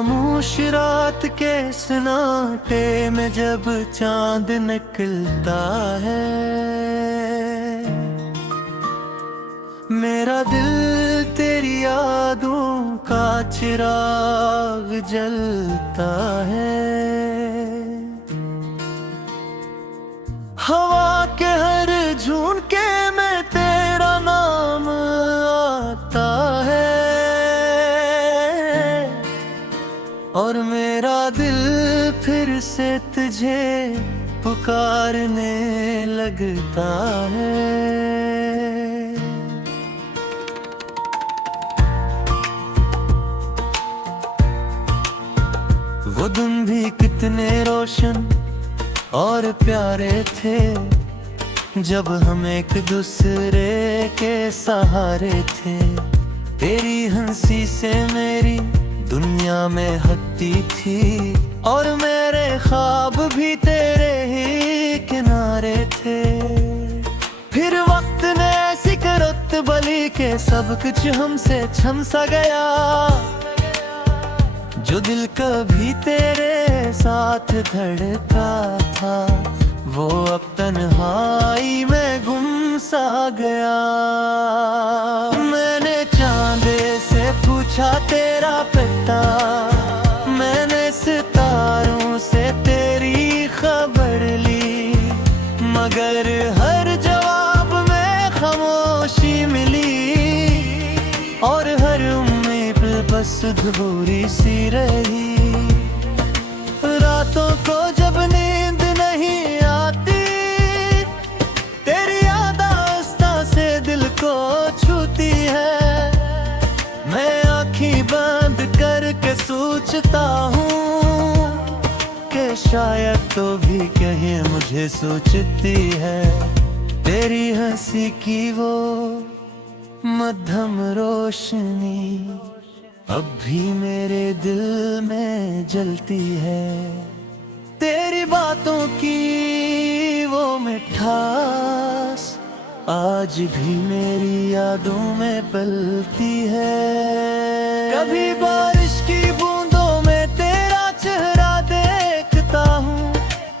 खामोश रात के सन्नाटे में जब चांद निकलता है, मेरा दिल तेरी यादों का चिराग जलता है। हवा के हर झोंके में तेरा नाम आता है, और मेरा दिल फिर से तुझे पुकारने लगता है। वो दिन भी कितने रोशन और प्यारे थे, जब हम एक दूसरे के सहारे थे। तेरी हंसी से मेरी दुनिया में हंसती थी, और मेरे ख्वाब भी तेरे ही किनारे थे। फिर वक्त ने ऐसी करत बली के सब कुछ हमसे छन सा गया। जो दिल कभी तेरे साथ धड़का था, वो अब तन्हाई में गुम सा गया। मैंने चांदे से पूछा तेरा पता, मैंने सितारों से तेरी खबर ली, मगर हर जवाब में खामोशी मिली, और हर उम्मीद बस अधूरी सी रही। रातों को जब नींद नहीं आती, तेरी याद आस्था से दिल को छूती है। मैं आँखें बंद करके सोचता हूँ कि शायद तो भी कहीं मुझे सोचती है। तेरी हंसी की वो मध्यम रोशनी अब भी मेरे दिल में जलती है। तेरी बातों की वो मिठास आज भी मेरी यादों में पलती है। कभी बारिश की बूंदों में तेरा चेहरा देखता हूँ,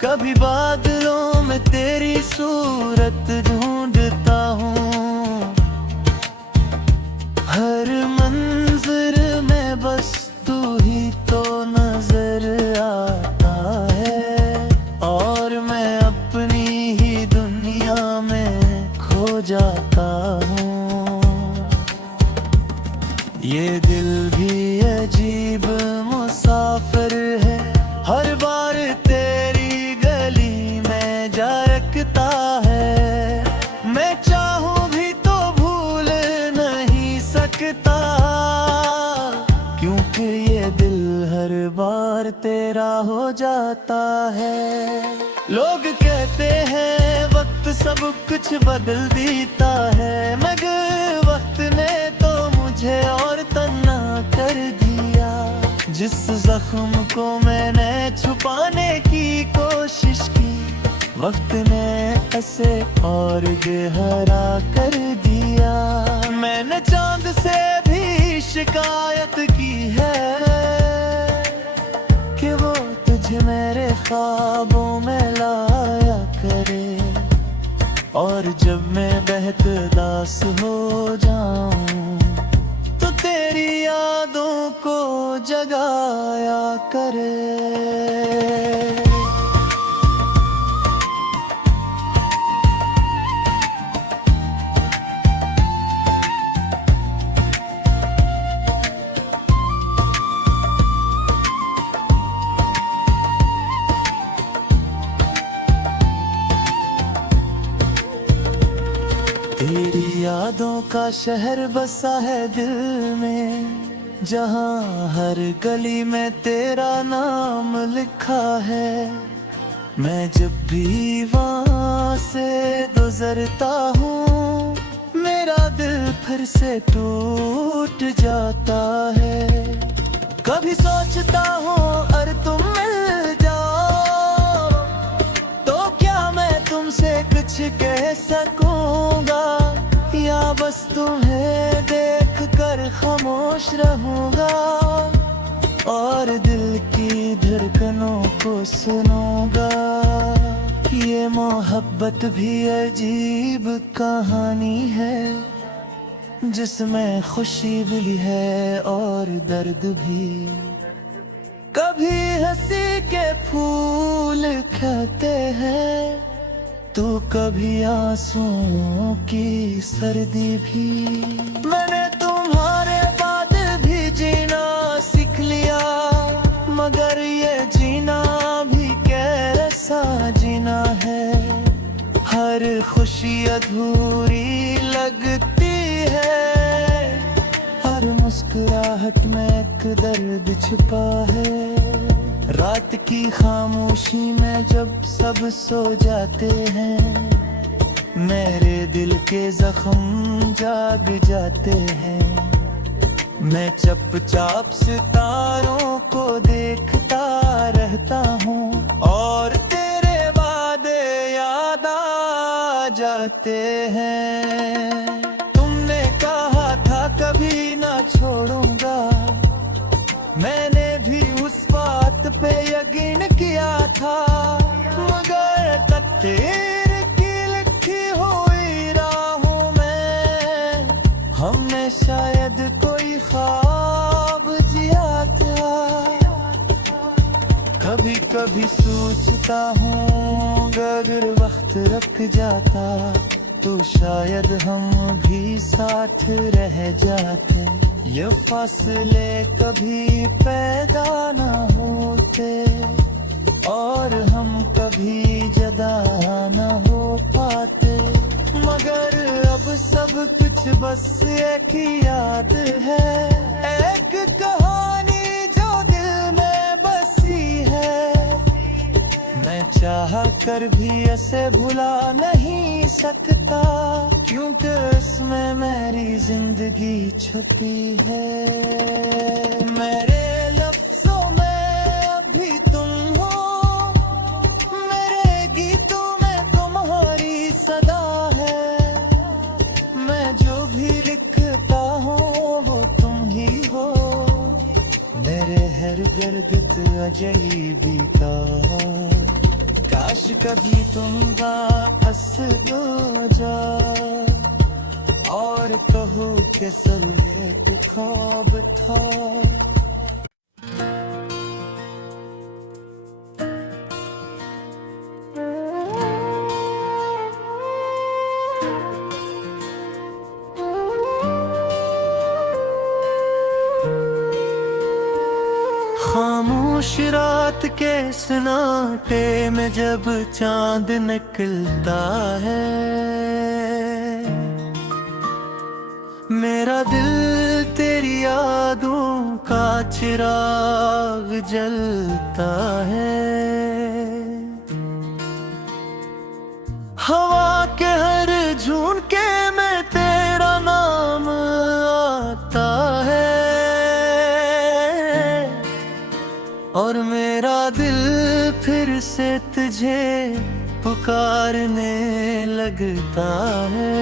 कभी बादलों में तेरी सूरत ढूंढता हूँ। हर मंजर में बस तू ही तो नजर आता है, और मैं अपनी ही दुनिया में खो जाता हूँ। ये दिल भी अजीब मुसाफिर है, हर बार तेरी गली में जा रखता है। मैं चाहूँ भी तो भूल नहीं सकता, क्योंकि ये दिल हर बार तेरा हो जाता है। लोग कहते हैं वक्त सब कुछ बदल देता है, मगर वक्त ने तो मुझे और तन्हा कर दिया। जिस जख्म को मैंने छुपाने की कोशिश की, वक्त ने ऐसे और गहरा कर दिया। मैंने चांद से भी शिकायत की है कि वो तुझे मेरे ख्वाबों में लाया करे, और जब मैं बेहतदास हो जाऊं तो तेरी यादों को जगाया करे। तेरी यादों का शहर बसा है दिल में, जहाँ हर गली में तेरा नाम लिखा है। मैं जब भी वहाँ से गुजरता हूँ, मेरा दिल फिर से टूट जाता है। कभी सोचता हूँ अरे तुम मिल जाओ तो क्या मैं तुमसे कुछ कह सकूंगा, या बस तुम्हें देख कर खामोश रहूंगा। और दिल की धड़कनों को सुनूंगा। ये मोहब्बत भी अजीब कहानी है, जिसमें खुशी भी है और दर्द भी। कभी हंसी के फूल खिलते हैं तो कभी आंसुओं की सर्दी भी। मैंने तुम्हारे बाद भी जीना सीख लिया, मगर ये जीना भी कैसा जीना है। हर खुशी अधूरी लगती है, हर मुस्कुराहट में एक दर्द छिपा है। रात की खामोशी में जब सब सो जाते हैं, मेरे दिल के जख्म जाग जाते हैं। मैं चुपचाप सितारों को देखता रहता हूँ और तेरे वादे याद आ जाते हैं। तुमने कहा था कभी ना छोड़ूंगा, मैंने भी उस बात पे यकीन किया था, मगर तकदीर की लिखी हुई राहों में हमने शायद कोई ख्वाब जिया था। कभी कभी सोचता हूँ अगर वक्त रुक जाता तो शायद हम भी साथ रह जाते। ये फासले कभी पैदा न होते और हम कभी जुदा न हो पाते, मगर अब सब कुछ बस एक ही याद है, एक कहानी जो दिल में बसी है। मैं चाह कर भी ऐसे भुला नहीं सकता, क्योंकि इसमें मेरी जिंदगी छुपी है। मेरे लफ्जों में अभी तुम हो, मेरे गीतों में तुम्हारी सदा है। मैं जो भी लिखता हूँ वो तुम ही हो, मेरे हर गर्द अजैबी का। काश कभी तुम वापस हो जा और कहो कि सब एक ख्वाब था। खामोश रात के सन्नाटे में जब चांद निकलता है, मेरा दिल तेरी यादों का चिराग जलता है। हवा के हर झोंके में तेरा नाम आता है और मेरा दिल फिर से तुझे पुकारने लगता है।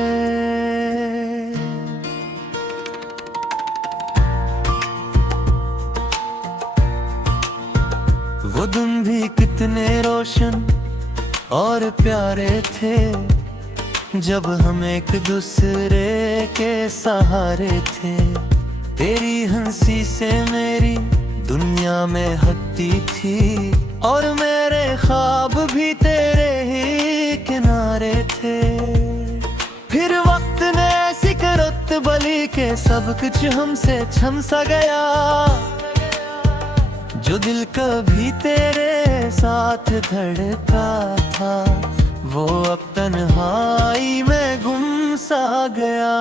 वो दिन भी कितने रोशन और प्यारे थे, जब हम एक दूसरे के सहारे थे। तेरी हंसी से मेरी दुनिया में हंसती थी और मेरे ख्वाब भी तेरे ही किनारे थे। फिर वक्त ने ऐसी करत बली के सब कुछ हमसे छन सा गया, जो दिल कभी तेरे साथ धड़का था वो अब तन्हाई में गुम सा गया।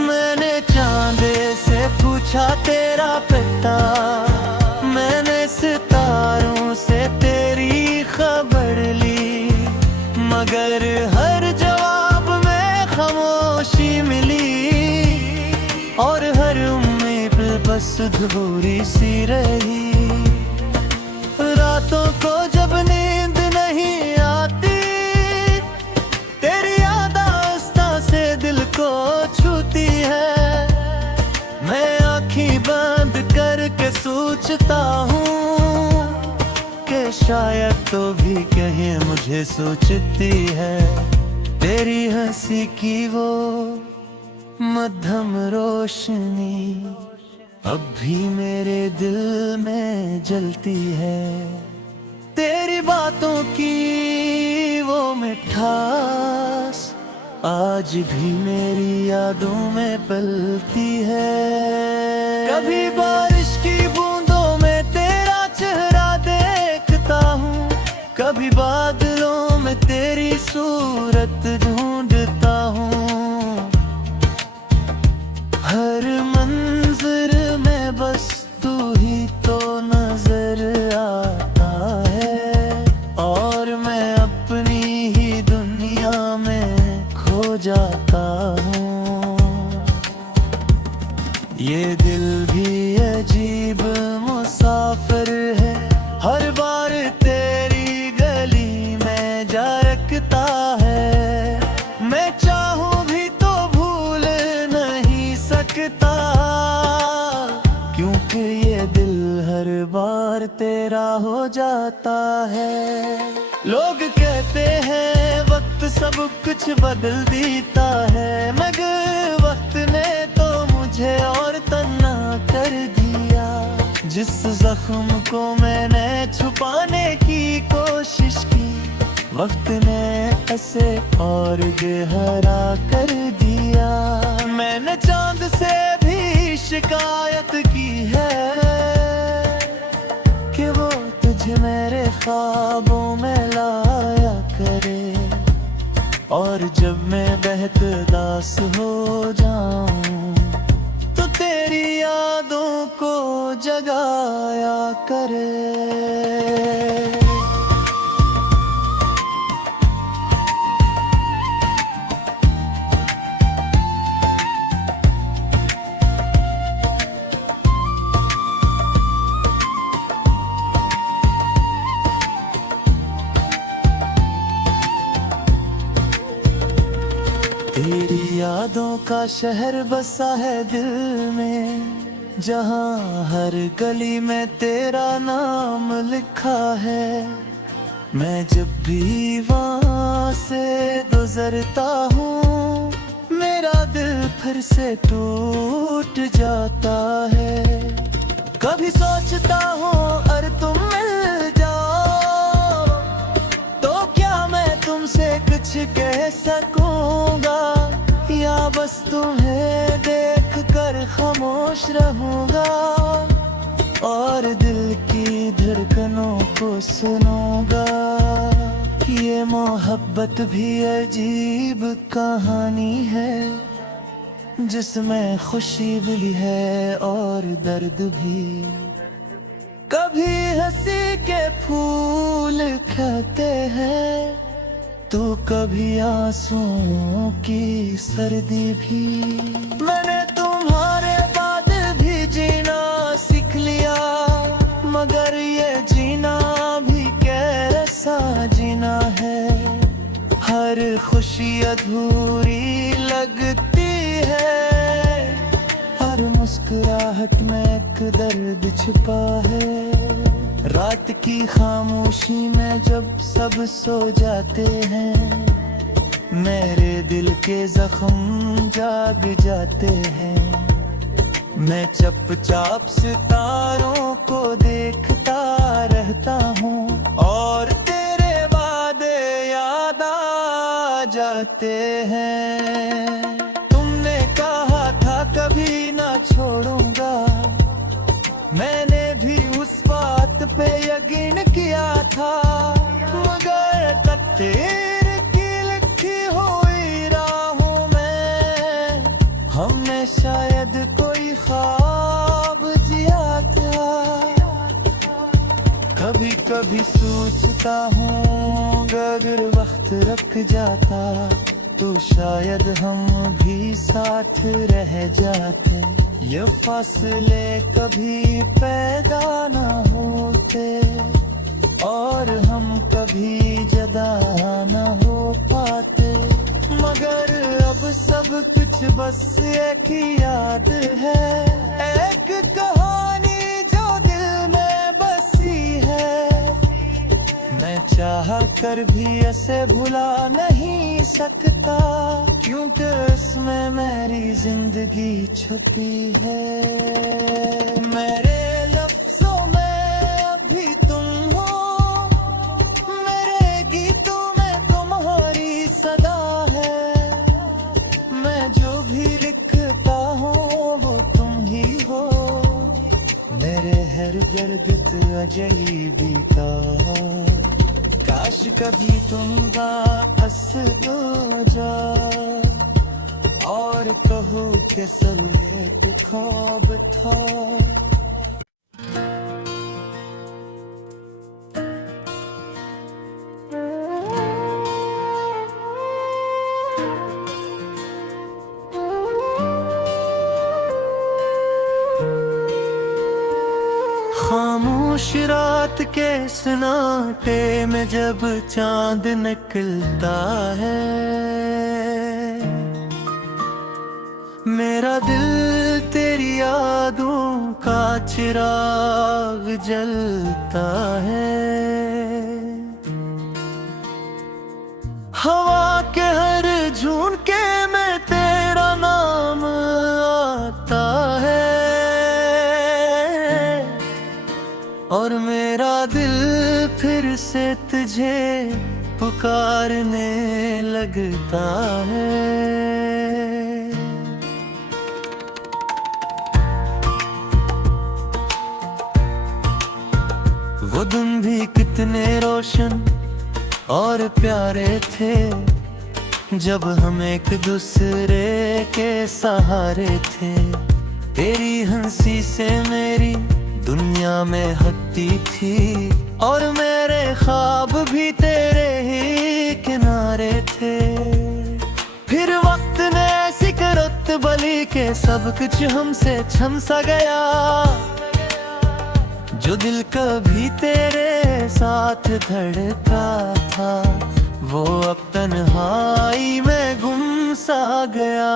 मैंने चांदे से पूछा तेरा पता, मैंने सितारों से तेरी खबर ली, मगर हर जवाब में खामोशी मिली और हर उम्मीद बस अधूरी सी रही। रातों को जब नींद नहीं आती, तेरी याद आस्था से दिल को छूती है। मैं आँखें बंद करके सोचता हूँ कि शायद तो भी कहीं मुझे सोचती है। तेरी हंसी की वो मध्यम रोशनी अब भी मेरे दिल में जलती है। तेरी बातों की वो मिठास आज भी मेरी यादों में पलती है। कभी बारिश की बूंदों में तेरा चेहरा देखता हूँ, कभी बादलों में तेरी सूरत ढूंढता हूँ। हर मंजर में बस तू ही तो नजर आता है और मैं अपनी ही दुनिया में खो जाता हूँ। ये दिल भी अजीब मुसाफिर है, हर बार तेरी गली में जा रखता है। मैं चाहूँ भी तो भूल नहीं सकता, क्योंकि ये दिल हर बार तेरा हो जाता है। लोग कहते हैं वक्त सब कुछ बदल देता है, मगर वक्त ने तो मुझे और तन्हा कर दिया। जिस जख्म को मैंने छुपाने की कोशिश की, वक्त ने ऐसे और गहरा कर दिया। मैंने चांद से भी शिकायत की है कि वो तुझे मेरे ख्वाबों में लाया करे, और जब मैं बेहतदास हो जाऊं तो तेरी यादों को जगाया करे। तेरी यादों का शहर बसा है दिल में, जहाँ हर गली में तेरा नाम लिखा है। मैं जब भी वहाँ से गुजरता हूँ, मेरा दिल फिर से टूट जाता है। कभी सोचता हूँ अरे तुम मिल जाओ तो क्या मैं तुमसे कुछ कह सकूंगा, या बस तुम्हें देख कर खामोश रहूंगा और दिल की धड़कनों को सुनूंगा। ये मोहब्बत भी अजीब कहानी है, जिसमें खुशी भी है और दर्द भी। कभी हंसी के फूल खिलते हैं तो कभी आंसुओं की सर्दी भी। मैंने तुम्हारे बाद भी जीना सीख लिया, मगर ये जीना भी कैसा जीना है। हर खुशी अधूरी लगती है, हर मुस्कुराहट में एक दर्द छिपा है। रात की खामोशी में जब सब सो जाते हैं, मेरे दिल के जख्म जाग जाते हैं। मैं चुपचाप सितारों को देखता रहता हूँ और तेरे वादे याद आ जाते हैं। तुमने कहा था कभी ना छोड़ूंगा, मैंने भी उस बात पे यकीन किया था, मगर तकदीर की लिखी हुई राहों में हमने शायद कोई ख्वाब जिया था। कभी कभी सोचता हूँ अगर वक्त रुक जाता तो शायद हम भी साथ रह जाते। ये फासले कभी पैदा ना होते और हम कभी जुदा ना हो पाते, मगर अब सब कुछ बस एक ही याद है। एक कहानी जो दिल कर भी ऐसे भुला नहीं सकता, क्योंकि इसमें मेरी जिंदगी छुपी है। मेरे लफ्जों में अभी तुम हो, मेरे गीतों में तुम्हारी सदा है। मैं जो भी लिखता हूँ वो तुम ही हो, मेरे हर दर्द अजनबी का। काश कभी तुम वापस हो जा और कहो कि सब एक ख्वाब था। खामोश रात के सन्नाटे में जब चांद निकलता है, मेरा दिल तेरी यादों का चिराग जलता है। हवा के हर झोंके में तेरा नाम आता है, और मेरा दिल फिर से तुझे पुकारने लगता है। वो दिन भी कितने रोशन और प्यारे थे, जब हम एक दूसरे के सहारे थे। तेरी हंसी से मेरी दुनिया में हंसती थी, और मेरे ख्वाब भी तेरे ही किनारे थे। फिर वक्त ने ऐसी करत बली के सब कुछ हमसे छन सा गया, जो दिल कभी तेरे साथ धड़का था वो अब तन्हाई में गुम सा गया।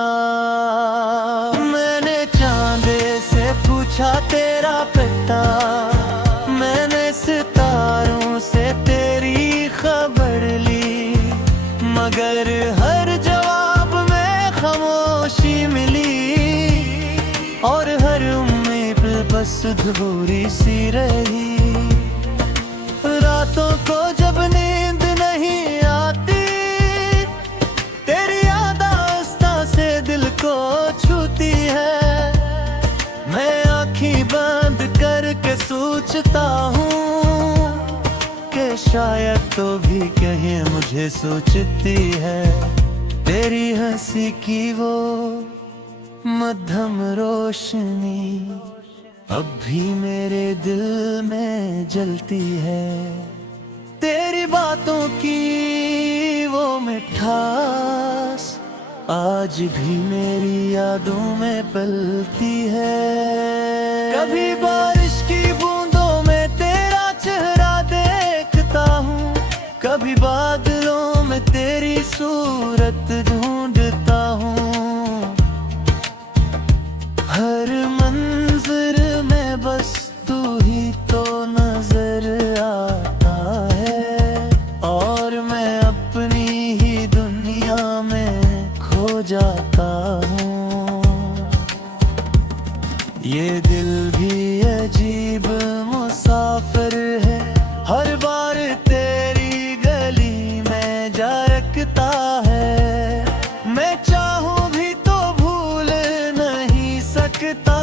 मैंने चांदे से पूछा तेरा पता, मैंने सितारों से तेरी खबर ली, मगर हर जवाब में खामोशी मिली, और हर उम्मीद बस अधूरी सी रही। रातों को जब नींद नहीं आती, तेरी याद आस्था से दिल को छूती है। मैं आँखें बंद करके सोचता हूँ कि शायद तो भी कहीं मुझे सोचती है। तेरी हंसी की वो मध्यम रोशनी अब भी मेरे दिल में जलती है। तेरी बातों की वो मिठास आज भी मेरी यादों में पलती है। कभी बारिश की बूंदों में तेरा चेहरा देखता हूँ, कभी बादलों में तेरी सूरत ढूंढता हूँ। हर मंजर में बस तू ही तो नजर आता है, और मैं अपनी ही दुनिया में खो जाता हूँ। ये दिल भी अजीब मुसाफिर है, हर बार तेरी गली में जा रखता है। मैं चाहूँ भी तो भूल नहीं सकता,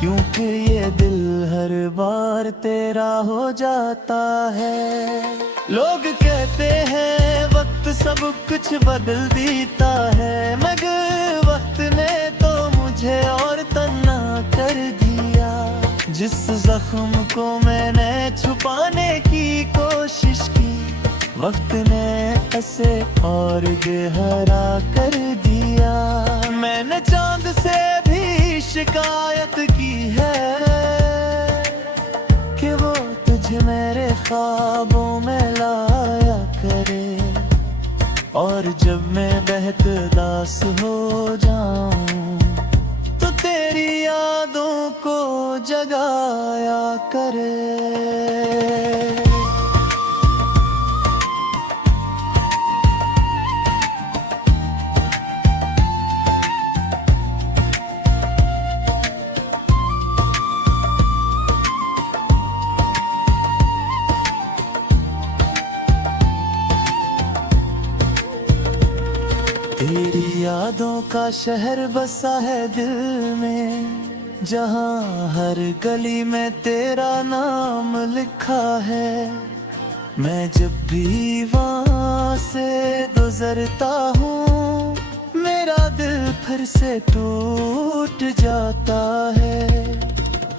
क्योंकि ये दिल हर बार तेरा हो जाता है। लोग कहते हैं वक्त सब कुछ बदल देता है, मगर वक्त ने तो मुझे और तन्हा कर दिया। जिस जख्म को मैंने छुपाने की कोशिश की, वक्त ने ऐसे और गहरा कर दिया। मैंने चांद से भी शिकायत की है कि वो तुझे मेरे ख्वाबों में लाया करे, और जब मैं बेहतदास हो जाऊं तो तेरी यादों को जगाया करे। यादों का शहर बसा है दिल में, जहाँ हर गली में तेरा नाम लिखा है। मैं जब भी वहाँ से गुजरता हूँ, मेरा दिल फिर से टूट जाता है।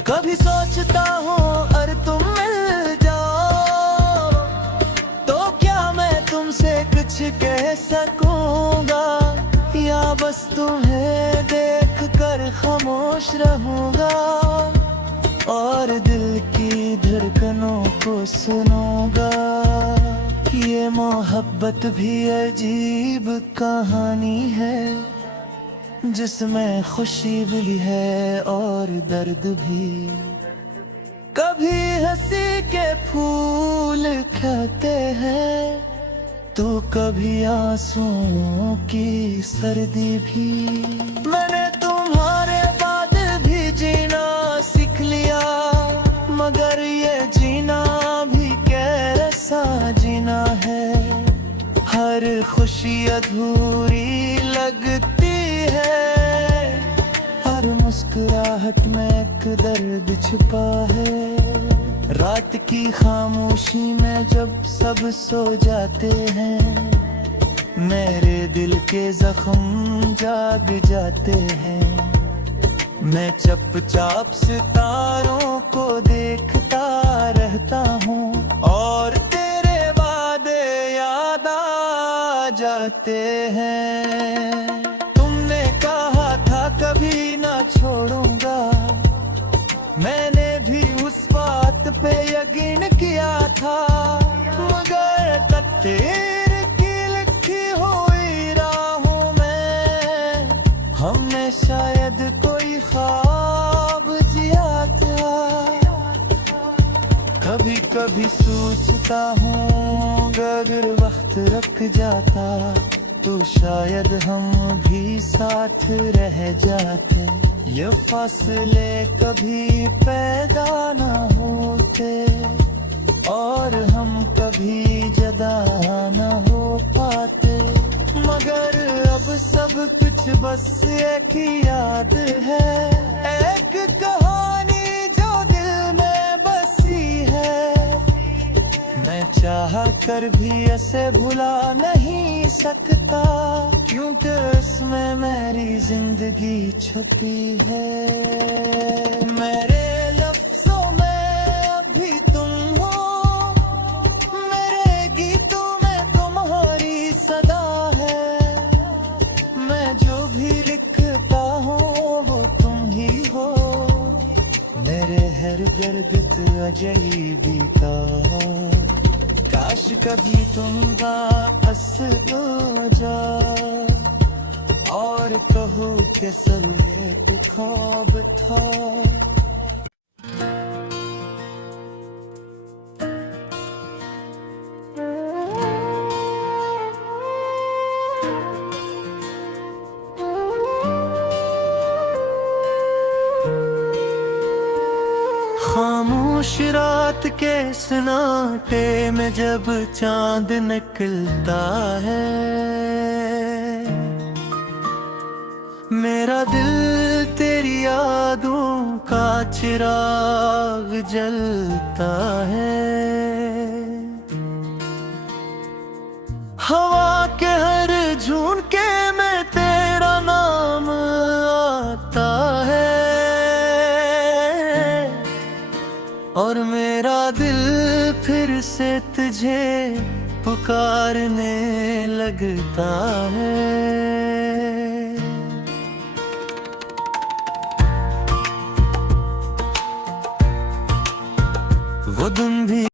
कभी सोचता हूँ अगर तुम मिल जाओ, तो क्या मैं तुमसे कुछ कह सकूँगा, या बस तुम्हें देख कर खामोश रहूँगा और दिल की धड़कनों को सुनूँगा। ये मोहब्बत भी अजीब कहानी है, जिसमें खुशी भी है और दर्द भी। कभी हंसी के फूल खिलते हैं, तो कभी आंसुओं की सर्दी भी। मैंने तुम्हारे बाद भी जीना सीख लिया, मगर ये जीना भी कैसा जीना है। हर खुशी अधूरी लगती है, हर मुस्कुराहट में एक दर्द छुपा है। रात की खामोशी में जब सब सो जाते हैं, मेरे दिल के जख्म जाग जाते हैं। मैं चुपचाप सितारों को देखता रहता हूँ और तेरे वादे याद आ जाते हैं। तुमने कहा था कभी ना छोड़ूंगा, मैंने भी उस बात पे यकीन किया था, मगर तकदीर की लिखी हुई राहों में हमने शायद कोई ख्वाब जिया था। कभी कभी सोचता हूँ अगर वक्त रुक जाता, तो शायद हम भी साथ रह जाते। ये फासले कभी पैदा ना होते और हम कभी जुदा ना हो पाते, मगर अब सब कुछ बस एक ही याद है, एक कहानी जो दिल में बसी है। मैं चाह कर भी ऐसे भुला नहीं सकता, क्योंकि इसमें मेरी जिंदगी छुपी है। मेरे लफ्जों में अभी तुम हो, मेरे गीतों में तुम्हारी सदा है। मैं जो भी लिखता हूँ वो तुम ही हो, मेरे हर गर्द अजईबी का। काश कभी तुम वापस हो जा और कहो कि सब एक ख्वाब था। खामोश रात के सन्नाटे में जब चांद निकलता है, मेरा दिल तेरी यादों का चिराग जलता है। हवा के हर झोंके में तेरा नाम आता है, और मेरा दिल फिर से तुझे पुकारने लगता है। वो दिन भी